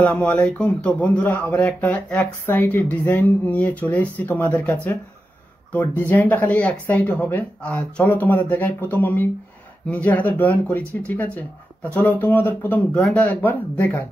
আসসালামু আলাইকুম। তো বন্ধুরা, আবার একটা এক সাইডে ডিজাইন নিয়ে চলে এসেছি তোমাদের কাছে। তো ডিজাইনটা খালি এক সাইডে হবে। আর চলো তোমাদের দেখাই। প্রথম আমি নিজের হাতে ড্রয়িং করেছি, ঠিক আছে? তা চলো তোমাদের প্রথম ড্রয়িংটা একবার দেখাই।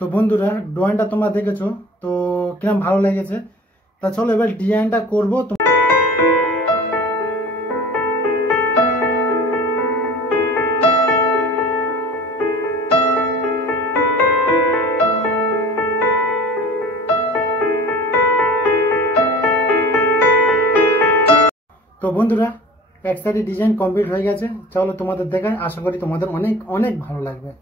তো বন্ধুরা, ড্রয়িংটা তোমরা দেখেছো তো কিরম ভালো লেগেছে? তা চলো এবার ডিজাইনটা করবো। তো বন্ধুরা, এক সাইডে ডিজাইন কমপ্লিট হয়ে গেছে। চলো তোমাদের দেখাই, আশা করি তোমাদের অনেক অনেক ভালো লাগবে।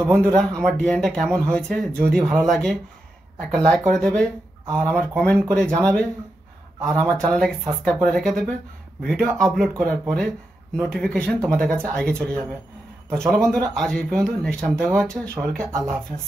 তো বন্ধুরা, আমার ডিজাইনটা কেমন হয়েছে যদি ভালো লাগে একটা লাইক করে দেবে, আর আমার কমেন্ট করে জানাবে, আর আমার চ্যানেলটাকে সাবস্ক্রাইব করে রেখে দেবে। ভিডিও আপলোড করার পরে নোটিফিকেশন তোমাদের কাছে আগে চলে যাবে। তো চলো বন্ধুরা, আজ এই পর্যন্ত। নেক্সট টাইম দেখা হচ্ছে। সকলকে আল্লাহ হাফেজ।